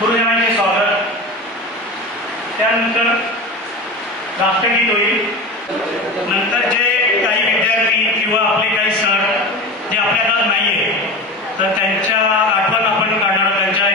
गुरुजनांचे स्वागत, त्यानंतर राष्ट्रगीत होईल। नंतर जे काही विद्यार्थी किंवा आपले काही सर जे आपल्याला नाहीये तर त्यांच्या आठवण आपण काढणार त्यांच्या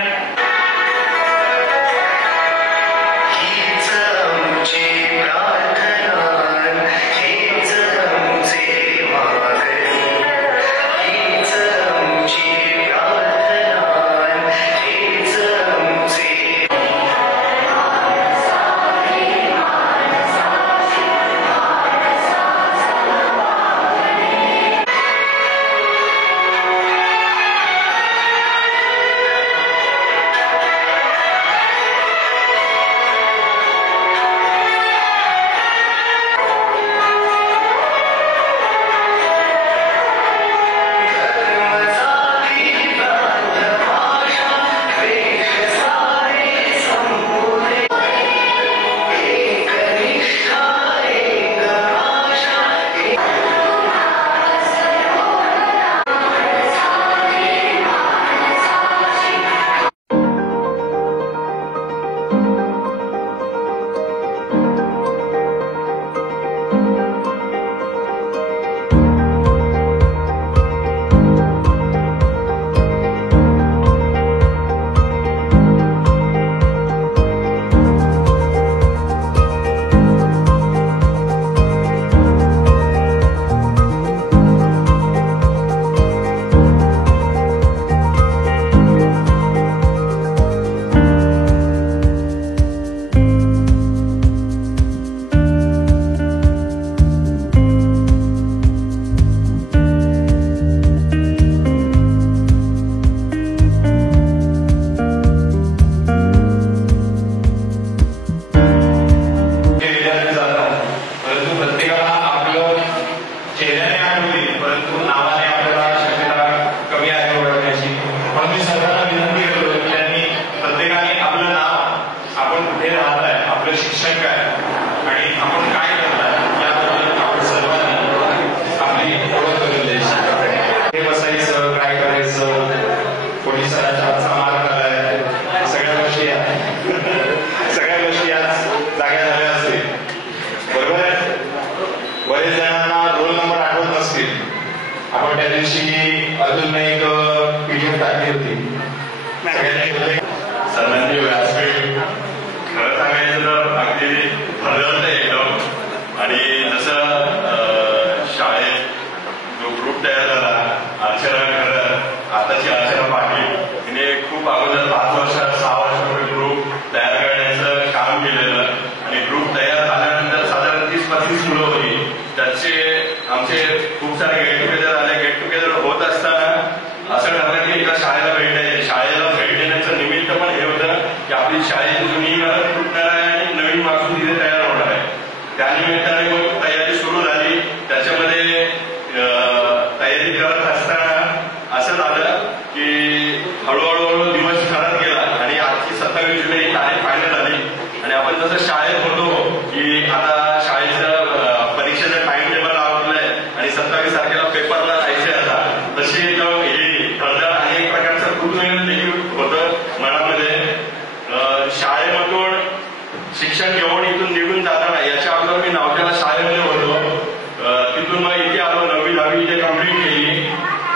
सर्वांनी व्यासपीठ खरं सांगायचं तर अगदी भरवलं एकदम। आणि जसं शाळेत जो ग्रुप तयार झाला अर्चना खरं आताची अर्चना पाटील तिने खूप अगोदर 5 वर्षात 6 वर्षापूर्वी ग्रुप तयार करण्याचं काम केलेलं आणि ग्रुप तयार झाल्यानंतर साधारण 30-35 मुलं होती। त्याचे आमचे खूप सारे गेट टुगेदर आले। गेट टुगेदर होत असताना असं ठरलं की एका शाळेला भेट द्यायची। शाळेला भेट देण्याचं निमित्त पण हे होतं की आपली शाळेची जुनी इमारत तुटणार आहे आणि नवीन वास्तू तिथे तयार होणार आहे। त्यानिमित्ताने मग तयारी सुरू झाली। त्याच्यामध्ये तयारी करत असताना असं झालं की हळूहळू दिवस ठरत गेला आणि आजची 27 जुलै ही तारीख फायनल झाली। आणि आपण जसं शाळेत होतो की आता शाळेचं परीक्षेचं टाइम टेबल आवडलंय आणि 27 तारखेला पेपरला जायचे आता, तशी अनेक प्रकारचं कुतूहल देखील होतं मनामध्ये। शाळेमधून शिक्षण घेऊन इथून निघून जाताना याच्या अगोदर मी नावट्याला शाळेमध्ये होतो। तिथून मग इथे आलो, 9वी 10वी इथे कम्प्लीट केली।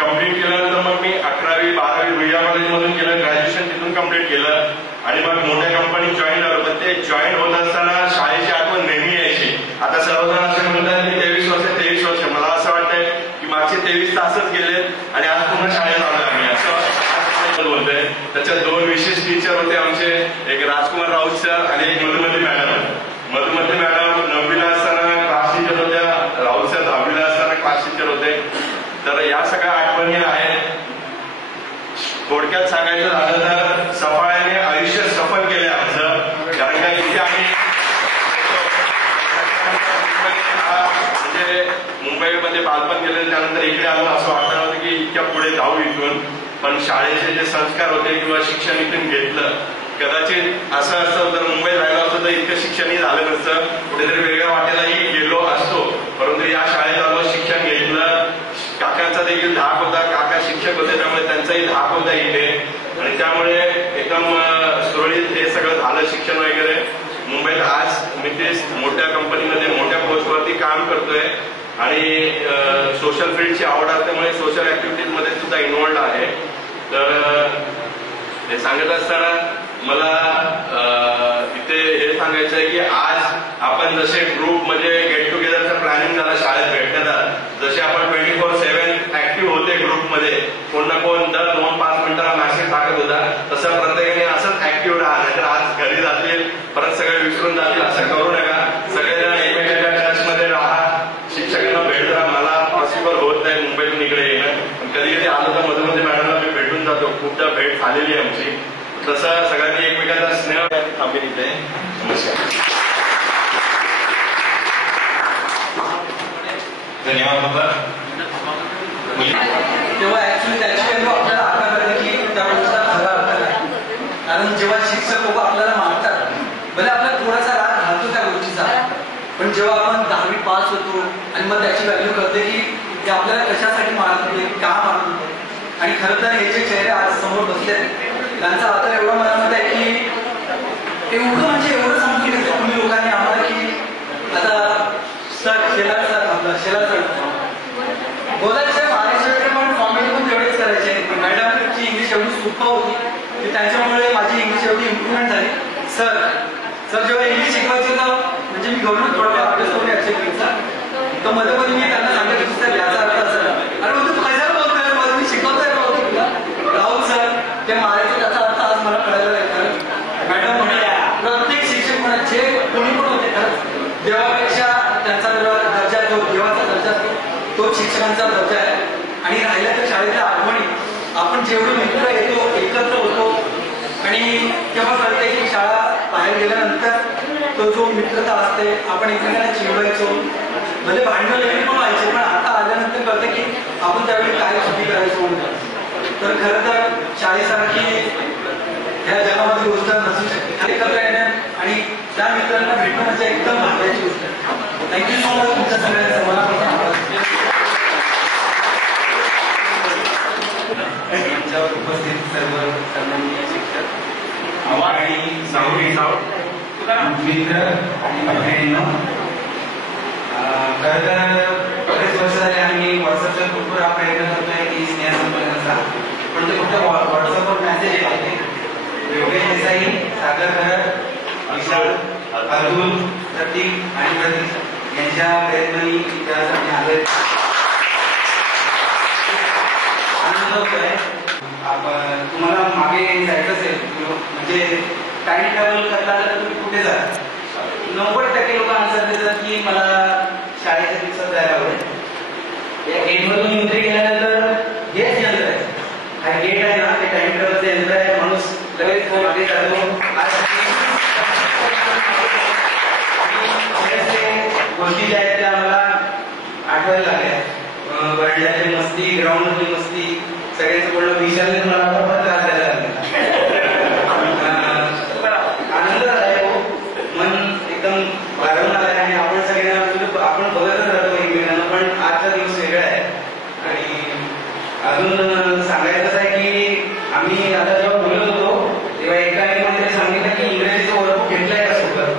कम्प्लीट केल्यानंतर मग मी 11वी 12वी रुईया कॉलेजमधून केलं, ग्रॅज्युएशन तिथून कम्प्लीट केलं आणि मग मोठ्या कंपनीत जॉईन झालो। पण ते जॉईन होत असताना शाळेची आठवण नेहमी यायची। आता सर्वजण असे म्हणतात की 23 वर्ष। मला असं वाटतंय की मागचे 23 तासच गेलेत आणि आज पुन्हा शाळेत आलो आम्ही असं बोलतोय। त्याच्यात 2 विशेष टीचर होते आमचे, एक राजकुमार राऊत सर आणि एक मधुमती मॅडम। मधुमती मॅडम 9वीला असताना क्लास टीचर होत्या, राऊत सर 10वीला असताना क्लास टीचर होते। तर या सगळ्या आठवणी आहेत। थोडक्यात सांगायचं झालं तर सफाळ्याने आयुष्य सफल केले आमचं, कारण का इथे आम्ही म्हणजे मुंबईमध्ये बालपण केलं, त्यानंतर इकडे आलो असं वाटलं होतं की इतक्या पुढे जाऊ इथून। पण शाळेचे जे संस्कार होते किंवा शिक्षण इथून घेतलं, कदाचित असं असतं तर मुंबईत राहिलं असतं तर इतकं शिक्षणही झालं नसतं, कुठेतरी वेगळ्या वाटेलाही गेलो असतो। परंतु या शाळेत आलो, शिक्षण घेतलं। काकांचा देखील धाक होता, काका शिक्षक होते त्यामुळे त्यांचाही धाक होता इथे। आणि त्याच्यामुळे एकदम सुरळीत हे सगळं झालं शिक्षण वगैरे. मुंबईत आज मी ते मोठ्या कंपनीमध्ये मोठ्या पोस्टवरती काम करतोय आणि सोशल फील्डची आवड असल्यामुळे सोशल ऍक्टिव्हिटीज मध्ये सुद्धा इन्व्हॉल्ड आहे. तर हे सांगत असताना मला इथे हे सांगायचं आहे की आज आपण जसे ग्रुप म्हणजे गेट टुगेदरचं प्लॅनिंग झालं शाळेत भेटण्यात, जसे आपण 24/7 ऍक्टिव्ह होते ग्रुपमध्ये, कोण ना कोण दर 2-5 मिनिटाला मेसेज टाकत होता, तसं प्रत्येकाने असंच ऍक्टिव्ह राहा. नाहीतर आज घरी जातील परत सगळे विसरून जातील. असं करू नका. सगळेजण एकमेकांच्या टचमध्ये राहा. शिक्षकांना भेट द्या. मला पॉसिबल होत नाही मुंबईतून इकडे येणं, पण कधी कधी आलो तर मध्ये मॅडमला मी भेटून जातो. खूपदा भेट झालेली आहे आमची. तसं सगळ्यांनी एकमेकांचा स्नेह थांबेल इथे. नमस्कार. धन्यवाद बाबा. तेव्हा ऍक्च्युली त्याची व्हॅल्यू आपल्याला आता कळलं की त्या गोष्टीचा खरा अर्थ आहे. कारण जेव्हा शिक्षक लोक आपल्याला मानतात, भले आपल्याला थोडासा राग घालतो त्या गोष्टीचा, पण जेव्हा आपण 10वी पास होतो आणि मग त्याची व्हॅल्यू कळते की ते आपल्याला कशासाठी मानत होते, का मानत होते. आणि खरं तर हे जे चेहरे आज समोर बसले त्यांचा आता एवढं मनामध्ये आहे की एवढं म्हणजे एवढं समजून घेतो तुम्ही लोकांनी आम्हाला की आता शेलार सर बोलायचे महाराष्ट्राचे पण कॉमेडी पण तेवढेच करायचे. मॅडमची इंग्लिश एवढी सोपं होती की त्याच्यामुळे माझी इंग्लिश एवढी इम्प्रुव्हमेंट झाली. सर जेव्हा इंग्लिश शिकवायचे तर म्हणजे मी गव्हर्नमेंट थोडा अभ्यास करून ऍक्च्युअलीचा तर मध्ये मध्ये मी त्यांना सांगितलं की सर याचा अर्थ असं, अरे बोलतो तू कशाला बोलतोय, मला मी शिकवतोय नव्हतं तुला. राहुल सर ते मारायचे त्याचा अर्थ आज मला कळायला नाही. कारण मॅडम म्हणे प्रत्येक शिक्षक म्हणा जे कोणी पण होते खरंच देवापेक्षा त्यांचा दर्जा जो देवाचा दर्जा असतो तो शिक्षकांचा दर्जा आहे. आणि राहिल्या तर शाळेच्या आठवणी आपण जेवढे मित्र येतो एकत्र होतो आणि तेव्हा कळते की शाळा बाहेर गेल्यानंतर तो जो मित्रता असते आपण एकमेकांना चिडवायचो, भले भांडण वगैरे पण व्हायचे, पण आता आल्यानंतर कळतं की आपण त्यावेळी काय चुकी करायचो म्हणतात. तर खरं तर शाळेसारखी ह्या जगामध्ये गोष्ट नसू शकते. एकत्र येणं आणि त्या मित्रांना भेटणं म्हणजे एकदम महत्वाची गोष्ट आहे. थँक्यू सो मच तुमच्या सगळ्यांचा मला मंचावर उपस्थित सर्व सन्माननीय शिक्षक आणि मित्र आणि मैत्रिणींनो, खरं तर बरेच वर्ष झाले आम्ही व्हॉट्सअपच्या ग्रुपवर हा प्रयत्न करतोय की स्नेह संपन्नाचा, पण ते फक्त व्हॉट्सअपवर मेसेज येते. योगेश देसाई, सागर खरड, विशाल, अतुल, प्रतीक आणि प्रतीक यांच्या प्रयत्नांनी त्यासाठी आले. आनंद होतोय. आपण तुम्हाला मागे जायचं असेल म्हणजे टाइम ट्रॅव्हल करता तर तुम्ही कुठे जा, 90% लोक आन्सर देतात की मला शाळेच्या दिवसात जायला आवडेल. या गेटमधून उतरी गेल्यानंतर हेच यंत्र आहे, हा गेट आहे ना, ते टाइम ट्रॅव्हलचं यंत्र आहे. माणूस लगेच मागे जातो. गोष्टी ज्या आहेत त्या आम्हाला आठवायला लागल्या. वर्ल्डाची मस्ती, ग्राउंडची मस्ती, सगळ्यांचं बोलणं विशालने मला आता त्रास द्यायला लागला. आनंद झालाय, मन एकदम भारावून आलाय आणि आपण सगळ्यांना आपण बघतच राहतो एकमेकांना, पण आजचा दिवस वेगळा आहे. आणि अजून सांगायचं आहे की आम्ही आता जेव्हा बोलत होतो तेव्हा एकाने मला सांगितलं की इंग्रजीचं ओळख घेतलाय का सोबत.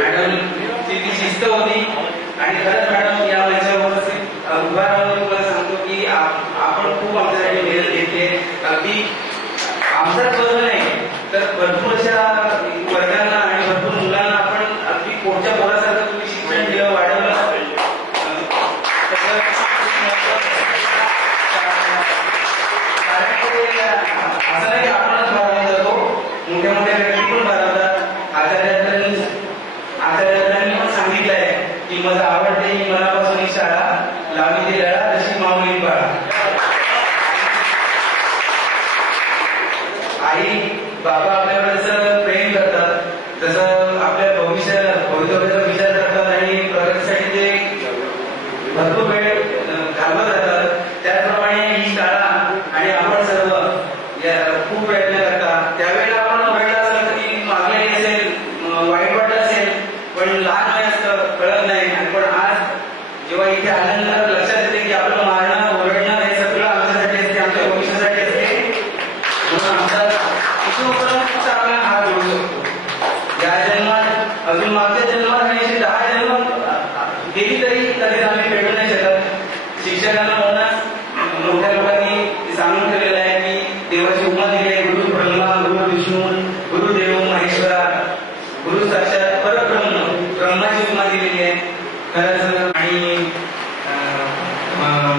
मॅडमची ती शिस्त होती आणि खरंच मॅडम या मंचावर उभा राहून तुम्हाला सांगतो की आपण खूप आमच्यासाठी मेहनत घेतली. अगदी आमचाच बरोबर नाही तर भरपूर अशा वर्गांना आणि भरपूर मुलांना आपण अगदी पोटच्या पोरासारखं तुम्ही शिक्षण दिलं, वाढवलं. असं नाही आपणच भारावून जातो, मोठ्या मोठ्या व्यक्ती पण भारावतात. आचार्यांनी पण सांगितलंय की मला आवडते मनापासून ही शाळा, लावणी ती लळा जशी माऊली बाळा. आई बाबा आपल्याकडे जसं प्रेम करतात, तसं आपल्या भविष्याचा विचार करतात आणि प्रगतीसाठी ते भरपूर वेळ घालवत राहतात. त्याचप्रमाणे ही शाळा आणि आपण सर्व खूप प्रयत्न करतात. त्यावेळेला आपण वाईट असलं तरी मागणी असेल, वाईट वाटत असेल, पण लहान वय असतं, कळत नाही. पण आज जेव्हा इथे आल्यानंतर लक्षात येते की आपलं मारणं, ओरडणं हे सगळं आमच्यासाठी असते, आमच्या भविष्यासाठी असते. सांगतात ईश्वरपर्यंत आपण हात जोडू शकतो. या जन्मात अजून मागच्या जन्मात आणि अशी 10 जन्म गेली तरी कधी आम्ही भेटू नाही शकत. शिक्षकांना मोठ्या लोकांनी सांगून ठेवलेलं आहे की देवाची उपमा दिली आहे, गुरु ब्रह्मा, गुरु विष्णू, गुरुदेव महेश्वरा, गुरु साक्षात परब्रह्म, ब्रह्माची उपमा दिलेली आहे. खरंच आणि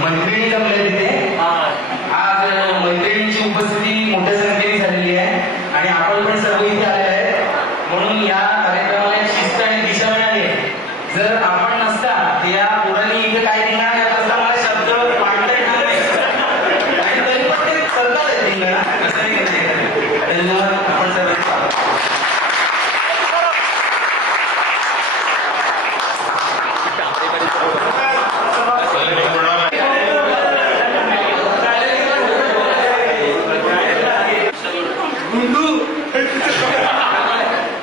मैत्रिणी जमले तिथे. आज मैत्रिणींची उपस्थिती मोठ्या संख्येने झालेली आहे आणि आपण पण सर्व इथे आलेले आहेत. म्हणून या कार्यक्रमाला एक शिस्त आणि दिशा मिळाली आहे. जर आपण नसता या पोरांनी इथे काय देणार याचा मला शब्द मांडता येणार नाही आणि तरी पण ते करतात येतील ना, कसं नाही घेते. धन्यवाद. आपण सर्व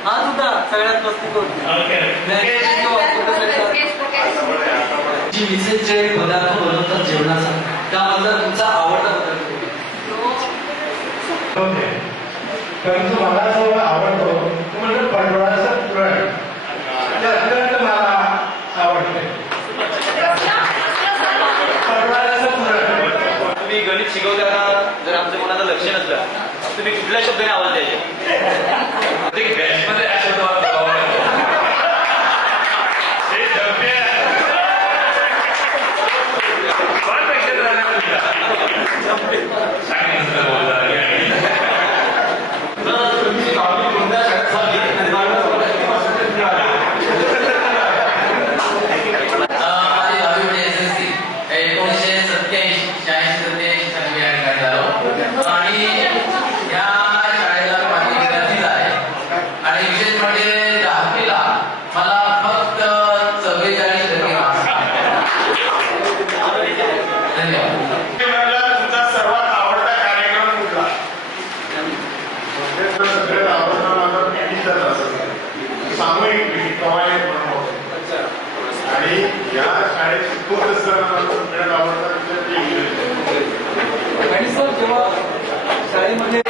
हा सुद्धा सगळ्यात मस्ती जी विशेष पदार्थ बनवतात जेवणाचा त्यामधला तुमचा आवडता पदार्थ. परंतु मला जो आवडतो तो म्हणजे पडवळाचा पुरण. ते अत्यंत मला आवडते. पडवळाचं पुरण. तुम्ही गणित शिकवताना जर आमचं कोणाचं लक्ष नसलं तुम्ही कुठल्या शब्दाने आवाज द्यायचे. बॅचमध्ये हा शब्द वापरावा. हे डब्या कोण पैसे झाले सांगितलं बोलला. तुमची गावी कोणत्या शाळेत झाली आणि माझी 10वी SSC 1987 साली या ठिकाणी झालो आणि या शाळेला माझी विद्यार्थीच आहे. आणि विशेष म्हणजे 10वीला मला फक्त 44% मार्क्स. धन्यवाद. तुमचा सर्वात आवडता कार्यक्रम कुठला? सगळ्यात आवडता माझा पिढीचाच असेल. सामूहिक पिढी कवायत म्हणून. आणि या शाळेत शिकवत असताना मला सगळ्यात आवडता विषय इंग्रजी. आणि सर जेव्हा शाळेमध्ये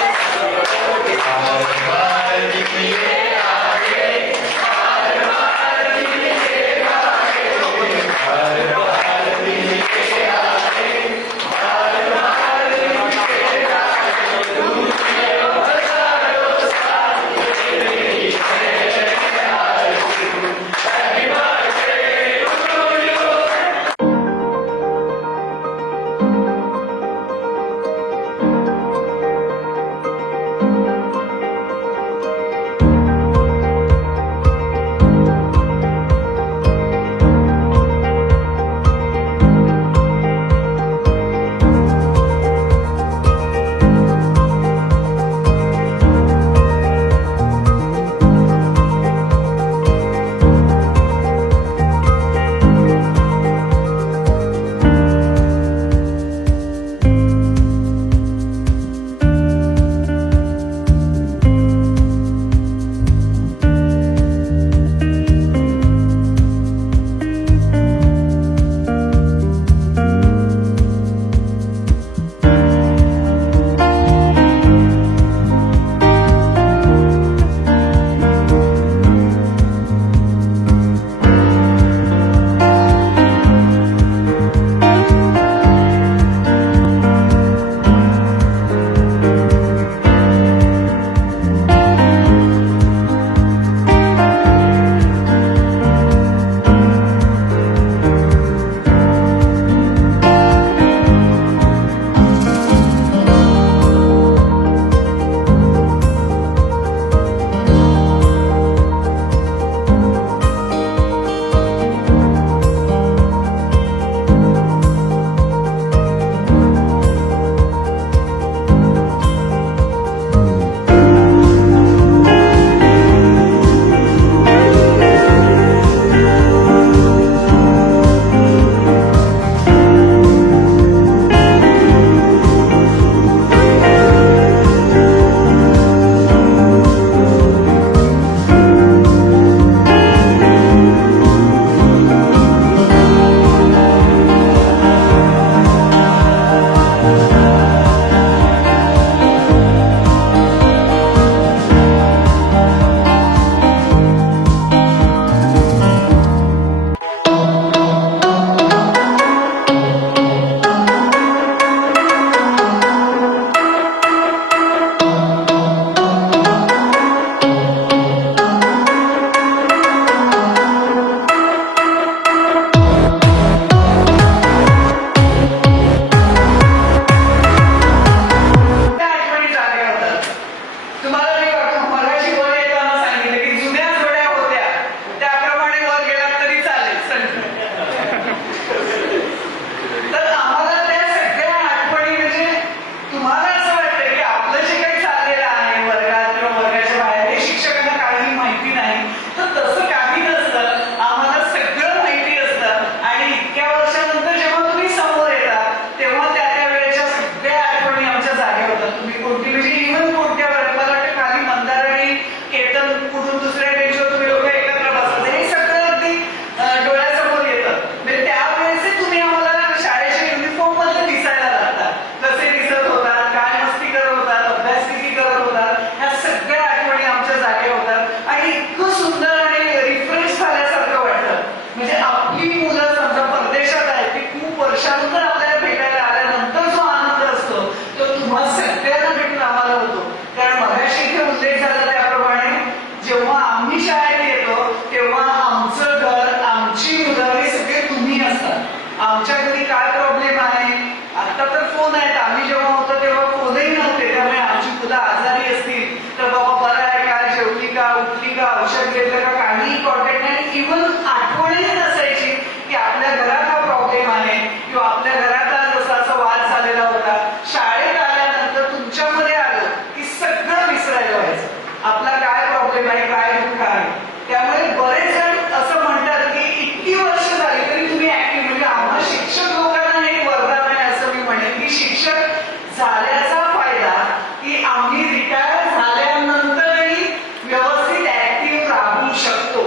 इव्हन आठवणही नसायची की आपल्या घरात हा प्रॉब्लेम आहे किंवा आपल्या घरात आज असा वाद झालेला होता. शाळेत आल्यानंतर तुमच्यामध्ये आलं की सगळं विसरायला व्हायचं, आपला काय प्रॉब्लेम आहे, काय दुःख आहे. त्यामुळे बरेच जण असं म्हणतात की इतकी वर्ष झाली तरी तुम्ही ऍक्टिव्ह, म्हणजे आम्हाला शिक्षक लोकांना एक वरदान आहे असं मी म्हणेन की शिक्षक झाल्याचा फायदा की आम्ही रिटायर झाल्यानंतरही व्यवस्थित ऍक्टिव्ह राहू शकतो.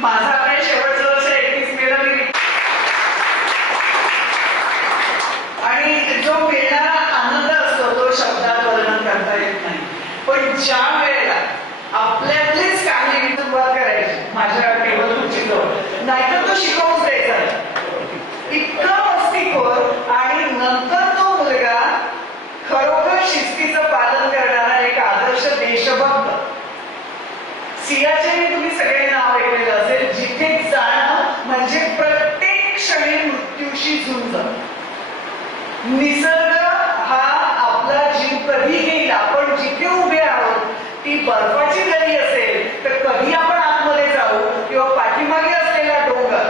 माझा आपल्या शेवटचं वर्ष 31 मेला मी आणि जो मिळणारा आनंद असतो तो शब्दात वर्णन करता येत नाही. पण ज्या वेळेला आपल्यातलीच काही सुरुवात करायची माझ्या टेबल खुर्ची जवळ, नाहीतर तो शिकवून द्यायचा इतका मस्तीखोर, आणि नंतर तो मुलगा खरोखर शिस्तीचं पालन करणारा एक आदर्श देशभक्त. सियाचेने तुम्ही सगळे नाव ऐकलेलं असेल. जिथे जाणं म्हणजे प्रत्येक क्षणी मृत्यूशी झुंज. निसर्ग हा आपला जीव कधी घेईल. आपण जिथे उभे आहोत ती बर्फाची दरी असेल तर कधी आपण आतमध्ये जाऊ, किंवा पाठीमागे असलेला डोंगर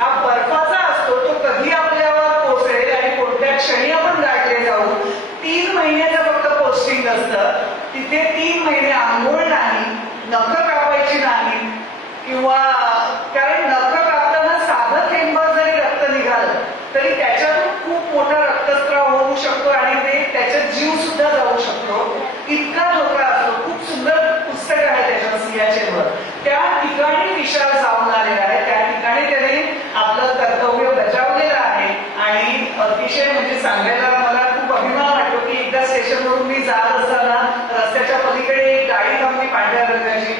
हा बर्फाचा असतो, तो कधी आपल्यावर कोसळेल आणि कोणत्या क्षणी आपण गाठले जाऊ. 3 महिन्याचं फक्त पोस्टिंग असतं. तिथे 3 महिने आंघोळ नाही, नखं कापायची नाही, किंवा कारण नखं कापताना साधं थेंबभर जरी रक्त निघालं तरी त्याच्यातून खूप मोठा रक्तस्राव होऊ शकतो आणि ते त्याच्यात जीव सुद्धा जाऊ शकतो. इतका धोका असतो. खूप सुंदर पुस्तक आहे त्याच्या सियाचेवर. त्या ठिकाणी विशाल जाऊन आलेला आहे, त्या ठिकाणी त्याने आपलं कर्तव्य बजावलेलं आहे. आणि अतिशय म्हणजे सांगायला मला खूप अभिमान वाटतो की एकदा स्टेशनवरून मी जात असताना रस्त्याच्या पलीकडे एक गाडी थांबली पांढऱ्या रंगाची.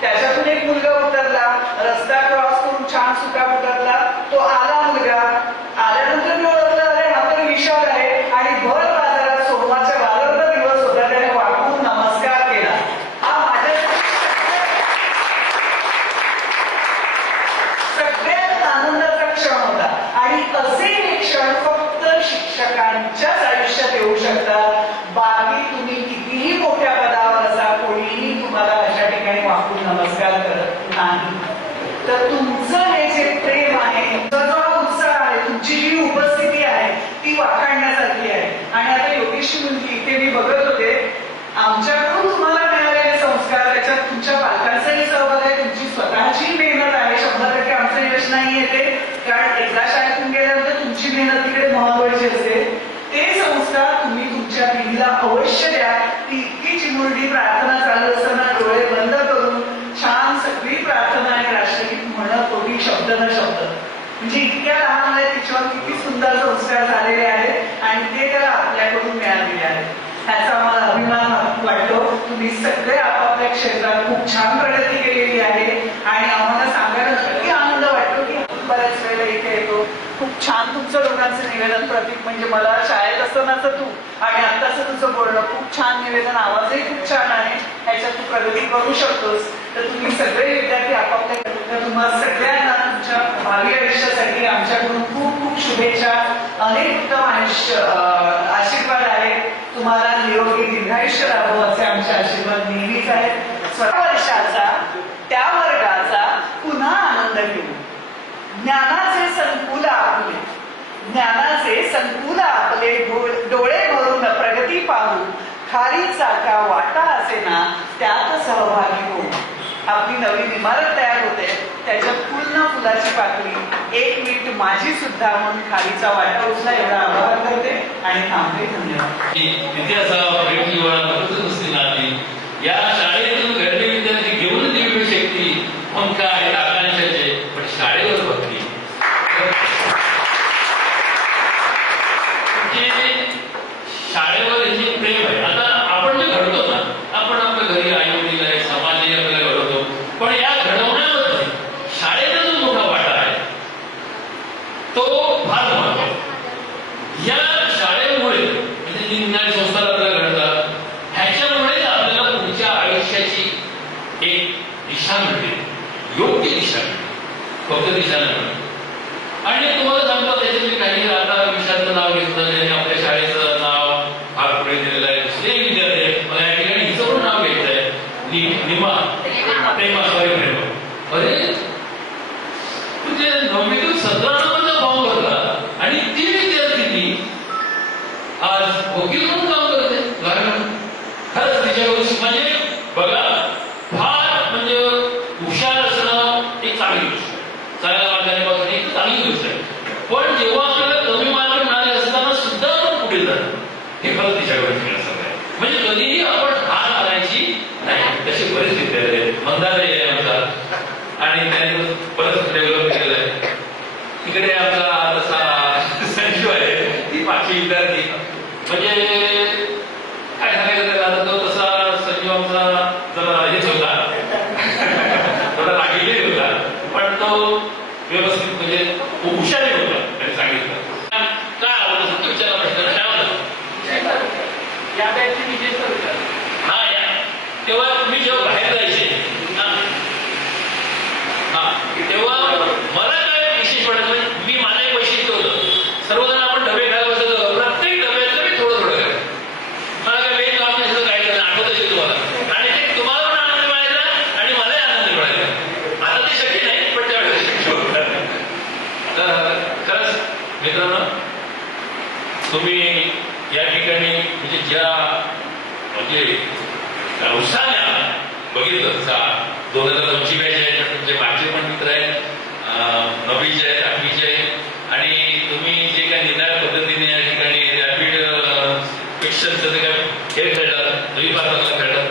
त्याच्यातून एक मुलगा उतरला, रस्ता क्रॉस करून छान सुटात उतरला. तो आला मुलगा, आल्यानंतर मी ओळखलं अरे हा तर विशाल आहे. आणि भर बाजारात सोमवारच्या वादळचा दिवस होता, त्याने वाकून नमस्कार केला. हा माझ्या सगळ्यात आनंदाचा क्षण होता. आणि असे हे क्षण फक्त शिक्षकांच्याच आयुष्यात येऊ शकतात. बाकी तुम्ही कितीही मोठ्या पदावर असा, कोणीही तुम्हाला अशा ठिकाणी वाकून नमस्कार करत नाही. तर तुमचं हे जे प्रेम आहे, तुमचा जो उत्साह आहे, तुमची जी उपस्थिती आहे ती वाखाणण्यासारखी आहे. आणि आता योगेशची मुलगी इथे मी बघत होते, आमच्याकडून तुम्हाला मिळालेले संस्कार, त्याच्यात तुमच्या पालकांचाही सहभाग आहे, तुमची स्वतःची मेहनत आहे. 100% आमचं यश नाही येते, कारण एकदा शाळेतून गेल्यानंतर तुमची मेहनत तिकडे महत्वाची असते. ते संस्कार तुम्ही तुमच्या पिढीला अवश्य द्या. ती इतकी चिमुरडी प्रार्थना चालू असताना डोळे बंद करून छान सगळी प्रार्थना आणि राष्ट्रगीत म्हणत होती शब्द न शब्द. म्हणजे इतक्या लहान आहेत, तिच्यावर किती सुंदर संस्कार झालेले आहेत आणि ते त्याला आपल्याकडून मिळालेले आहेत. ह्याचा आम्हाला अभिमान वाटतो. तुम्ही सगळे आपापल्या क्षेत्रात खूप छान प्रगती केलेली आहे आणि आम्हाला सांगायला किती आनंद वाटतो की बऱ्याच वेळेला इथे येतो. खूप छान तुमचं दोघांचं निवेदन. प्रतीक म्हणजे मला शाळेत असतानाचं तू आणि आत्ताचं तुझं बोलणं खूप छान निवेदन, आवाजही खूप छान आहे. ह्याच्यात तू प्रगती करू शकतोस. तर तुम्ही सगळे विद्यार्थी आपापल्या, तुम्हाला सगळ्यांना तुमच्या भावी आयुष्यासाठी आमच्याकडून खूप खूप शुभेच्छा. अनेक उत्तम आशीर्वाद आहेत. तुम्हाला निरोगी दीर्घायुष्य लाभो असे आमचे आशीर्वाद नेहमीच आहेत. स्वतः वर्षाचा त्या वर्गाचा पुन्हा आनंद घेऊ. ज्ञानाचे संकुल आपले, ज्ञानाचे संकुल आपले, डोळे भरून प्रगती पाहू. खारीचा का वाटा असे ना त्यात सहभागी होऊ. आपली नवीन इमारत तयार होते, त्याच्यात पूर्ण फुलाची पाकळी, एक मीठ माझी सुद्धा म्हणून खालीचा वाटा उचला एवढा आभार करते आणि थांबते. धन्यवाद. या शाळेतून घडले विद्यार्थी घेऊन दिव्य शक्ती मग काय आकांक्षाचे, पण शाळेवर भक्ती. शाळेवर हे प्रेम आहे. आता आपण जे घडतो ना, आपण आपल्या घरी आई वडील आहे, समाजही आपल्याला घडवतो, पण या घडवण्यामध्ये शाळेचा जो मोठा वाटा आहे तो फार महत्वाचा. या शाळेमुळे म्हणजे जी ज्ञान संस्था आपल्याला घडतात, ह्याच्यामुळे आपल्याला पुढच्या आयुष्याची एक दिशा मिळते, योग्य दिशा मिळते, फक्त दिशा नाही. आणि तुम्हाला सांगतो त्याच्यातले काही आता विषयाचं नाव घेतलं, ज्यांनी आपल्या शाळेचं नाव फार पुढे दिलेलं आहे. दुसरे विद्यार्थी आहेत, मला या ठिकाणी हिचं पण नाव घ्यायचं आहे, निमा प्रेमा. अरे कधीही आपण हार मारायची नाही. तशी बरेच विद्यार्थी आहेत. मंदार आहे आमचा आणि त्याने बरंच डेव्हलप केलेलं आहे. तिकडे आमचा तसा संजू आहे, ती 5वी विद्यार्थी. म्हणजे काय सांगायचं त्याला, तो तसा संजू आमचा जरा हेच होता, थोडा रागिलेला होता, पण तो व्यवस्थित म्हणजे हुशारी होता. त्यांनी सांगितलं काय आवडत होतं विचारा प्रश्न काय आवडत या बॅचची विशेषता विचार. हा या तेव्हा तुम्ही जेव्हा बाहेर जायचे तेव्हा मला काय विशेष वाटत, मी माझं एक वैशिष्ट्य होतं. सर्वजण आपण डबे खायला बसत, प्रत्येक डब्याचं मी थोडं थोडं करायचं. मला काय वेळ काम नाही काय करायचं आठवत असेल तुम्हाला, आणि ते तुम्हाला पण आनंद मिळायचा आणि मलाही आनंद मिळायचा. आता ते शक्य नाही, पण त्यावेळेस शक्य होतं. तर खरंच मित्रांनो, तुम्ही या ठिकाणी म्हणजे ज्या म्हणजे उत्साहाने बघितलं तसा 2002ची बॅच आहे, तुमचे मागचे पण मित्र आहेत, 9वीचे आहेत, 8वीचे आहेत, आणि तुम्ही जे काही निर्णायक पद्धतीने या ठिकाणी रॅपिड क्वेश्चनचं जे काय हे खेळलं, द्विपात्रातलं खेळलं.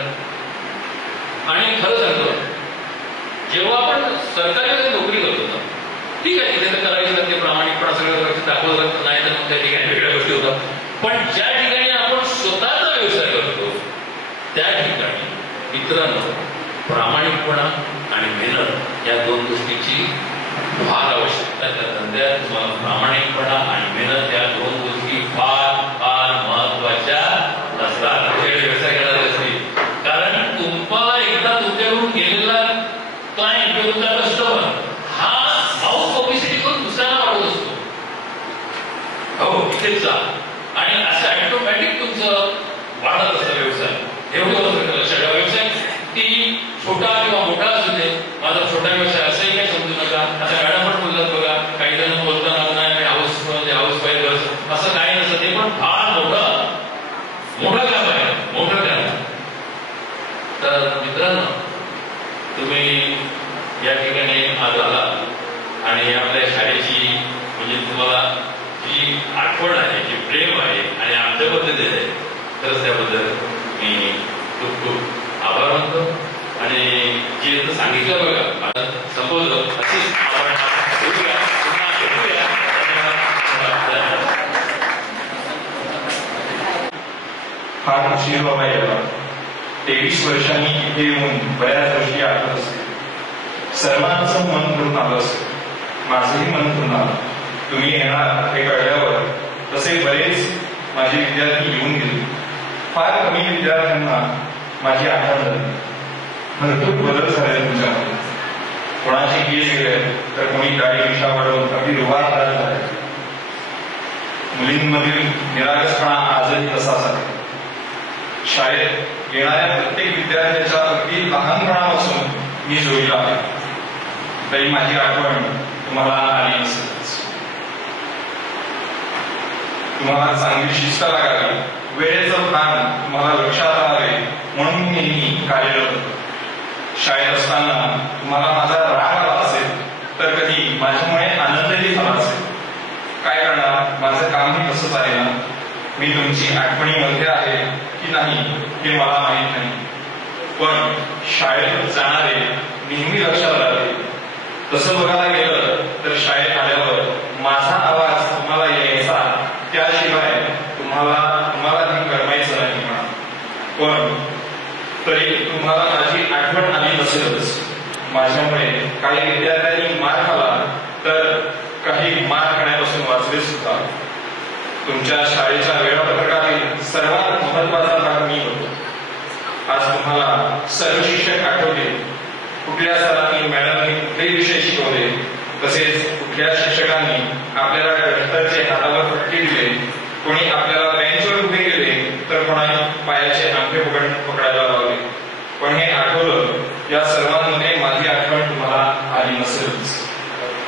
आणि खरं सांगतो, जेव्हा आपण सरकारी नोकरी करतो ना, ठीक आहे, तिथे तर करायचं लागते, प्रामाणिकपणा सगळं दाखवलं नाही तर मग त्या ठिकाणी वेगळ्या गोष्टी होतात. पण ज्या ठिकाणी आपण स्वतःचा व्यवसाय करतो त्या ठिकाणी मित्रांनो, प्रामाणिकपणा आणि मेहनत या दोन गोष्टीची फार आवश्यकता आहे. त्या धंद्यात तुम्हाला प्रामाणिकपणा आणि मेहनत या दोन गोष्टी फार फार महत्वाच्या असतात व्यवसाय करणारे असतील. कारण तुम्हाला एकदा तुमच्याकडून गेलेला क्लायंट किंवा तुमचा कस्टमर हा माउथ पब्लिसिटी करून दुसऱ्याला वाढवत असतो. हो इथेच जा, आणि असं ऑटोमॅटिक तुमचं वाढत असतं व्यवसाय. एवढं लक्षात ठेवा, व्यवसाय ती छोटा किंवा मोठा असू दे, माझा छोटा व्यवसाय असंही काही समजू नका. आता मॅडम पण बोलतात बघा, काही जण बोलताना नाही हाऊस वाईफ असं काही नसतं, ते पण फार मोठं काम आहे, मोठं काम. तर मित्रांनो, तुम्ही या ठिकाणी आज आला आणि आपल्या शाळेची म्हणजे तुम्हाला जी आठवण आहे, जी प्रेम आहे आणि आमच्याबद्दल आहे, खरंच त्याबद्दल मी खूप खूप आभार मानतो. आणि जे सांगितलं बघा संबोधलं अशीच आपण बोलूया, पुन्हा भेटूया. फार उशीर बाबा यायला 23 वर्षांनी इथे येऊन बऱ्याच गोष्टी आठवत असतील. सर्वांचं मन भरून आलं असेल, माझंही मन भरून आलं. तुम्ही येणार हे कळल्यावर तसे बरेच माझे विद्यार्थी येऊन गेले. फार कमी विद्यार्थ्यांना माझी आठवण झाली. भरपूर बदल झाले तुमच्यामध्ये. कोणाचे केस गेले तर कोणी गाडीपेक्षा वाढवून अगदी रुबाब झाले. मुलींमधील निरागसपणा आजही तसाच आहे. शाळेत येणाऱ्या प्रत्येक विद्यार्थ्याच्या अगदी लहानपणापासून मी जोडला आहे. तरी माझी आठवण तुम्हाला आली नसेलच. तुम्हाला चांगली शिस्त लागावी, वेळेचं भान तुम्हाला लक्षात राहावे म्हणून मी नेहमी कार्यरत होतो. शाळेत असताना तुम्हाला माझा राग आला असेल तर कधी माझ्यामुळे आनंदही झाला असेल. काय करणार, माझं कामही तसंच आहे ना. मी तुमची आठवणीमध्ये आहे की नाही हे मला माहीत नाही, पण शाळेत जाणारे नेहमी लक्षात राहते. तसं बघायला गेलं तर शाळेत आल्यावर माझा आवाज तुम्हाला यायचा, त्याशिवाय तुम्हाला हे करमायचं नाही म्हणा. पण तरी तुम्हाला माझी आठवण आली नसेलच. माझ्यामुळे काही विद्यार्थ्यांनी मार खाला तर काही मार खाण्यापासून वाचले सुद्धा. तुमच्या शाळेच्या वेळापत्रकातील सर्वात महत्वाचा भाग मी होतो. आज तुम्हाला सर्व शिक्षक आठवले, कुठल्या सरांनी मॅडमनी कुठले विषय शिकवले, तसेच कुठल्या शिक्षकांनी आपल्याला दफ्तरचे हातावर फटके दिले, कोणी आपल्याला बेंचवर उभे केले तर कोणाने पायाचे अंगठे पकडायला लावले. पण हे आठवलं, या सर्वांमध्ये माझी आठवण तुम्हाला आली नसेलच.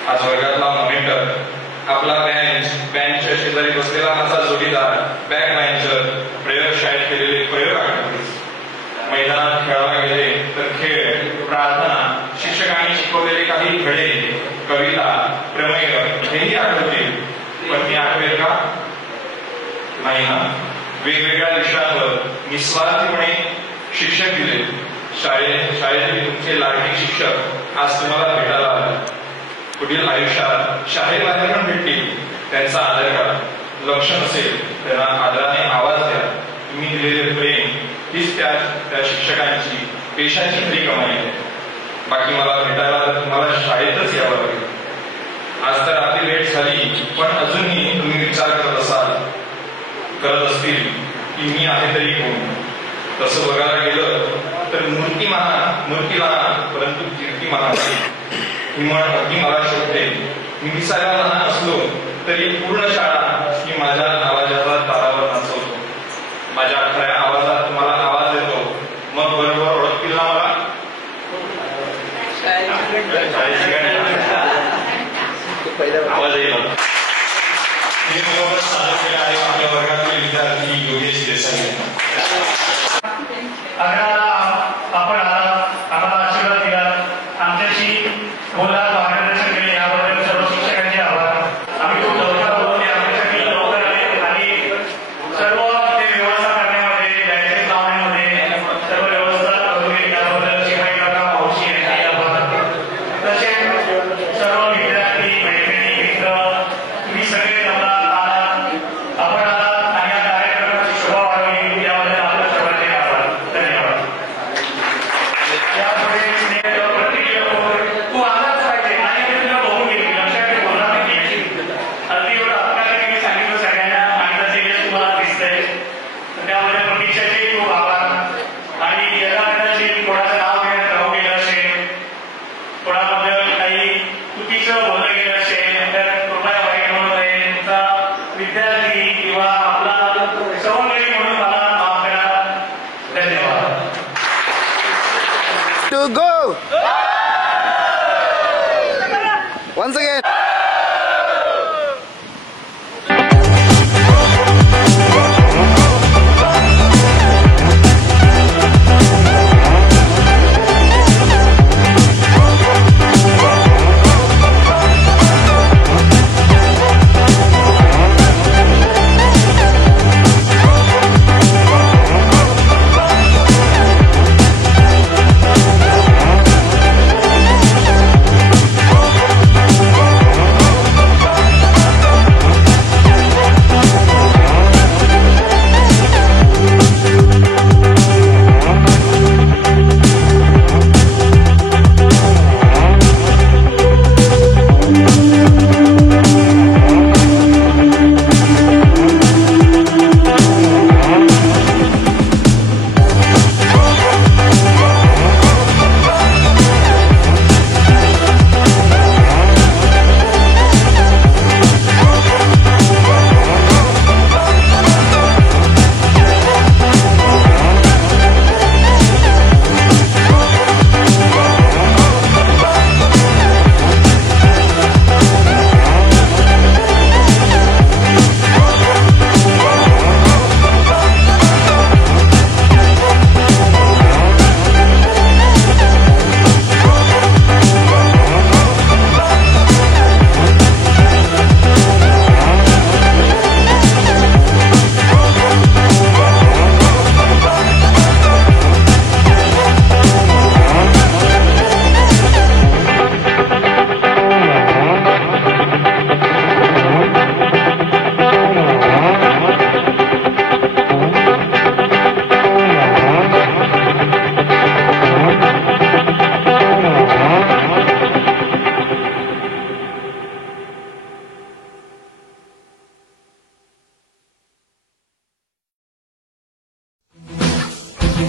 आज वर्गातला मॉनिटर, आपला बँचच्या शेजारी बसलेला माझा जोडीदार, बॅक बँचर, प्रयोगशाळेत केलेले प्रयोग आठवले. मैदानात खेळायला गेले तर खेळ, प्रार्थना, शिक्षकांनी शिकवलेले काही धडे, कविता, प्रमेय हेही आठवतील. पण मी आठवेल का? नाही ना. वेगवेगळ्या विषयांवर निस्वार्थीपणे शिक्षण दिले. शाळेतील तुमचे लाडके शिक्षक आज तुम्हाला भेटायला आले. पुढील आयुष्यात शाळेबाहेर पण भेटतील, त्यांचा आदर करा. लक्ष नसेल त्यांना आदराने आवाज द्या. तुम्ही दिलेले प्रेम हीच त्या शिक्षकांची पेशाची खरी कमाई आहे. बाकी मला भेटायला तुम्हाला शाळेतच यावं लागेल. आज तर आपली भेट झाली, पण अजूनही तुम्ही विचार करत असतील की मी आहे तरी कोण. तसं बघायला गेलं तर मूर्ती लहान परंतु कीर्ती महान. ही म्हण अगदी मला शोधते. मी दिसायला लहान असलो तरी पूर्ण शाळा ही माझ्या आवाजाचा तारावर नाचवतो. माझ्या खऱ्या आवाजात तुम्हाला आवाज देतो. मग बरोबर ओळखतील ना मला. आवाज येईल. हे बरोबर सादर केले आहे आपल्या वर्गातील विद्यार्थी योगेश देसाई. आपण आम्हाला आशीर्वाद दिला, आमच्याशी बोला, मार्गदर्शन केले, याबद्दल सर्व शिक्षकांचे आभार. आम्ही खूप लवकर बोलून आमच्यासाठी लवकर आले आणि सर्व ते व्यवस्था करण्यामध्ये, बॅचेस लावण्यामध्ये सर्व व्यवस्था करून दिली, त्याबद्दल शिवाई काका मावशी यांचे आभार. तसेच सर्व विद्यार्थी, मैत्रिणी, मित्र, तुम्ही सगळे आपण आला आणि या कार्यक्रमाची शोभा वाढवली, याबद्दल आपल्या सर्वांचे आभार. धन्यवाद. यापुढे तू आलाच पाहिजे आणि तुला बघून गेली लक्षात बोलणार नाही. अगदी एवढं हक्काने मी सांगितलं सगळ्यांना आणि त्याचे यश तुम्हाला दिसतंय. त्यामध्ये प्रतीक्षाचे खूप आभार. आणि याला कदाचित कोणाचं नाव घेण्यात राहू गेलं असेल, कोणाबद्दल काही चुकीचं बोललं गेलं असेल तर कृपया वाईट म्हणत आहे. तुमचा विद्यार्थी किंवा आपला सहकारी म्हणून मला माफ करा. धन्यवाद. To go once again.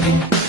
Thank you.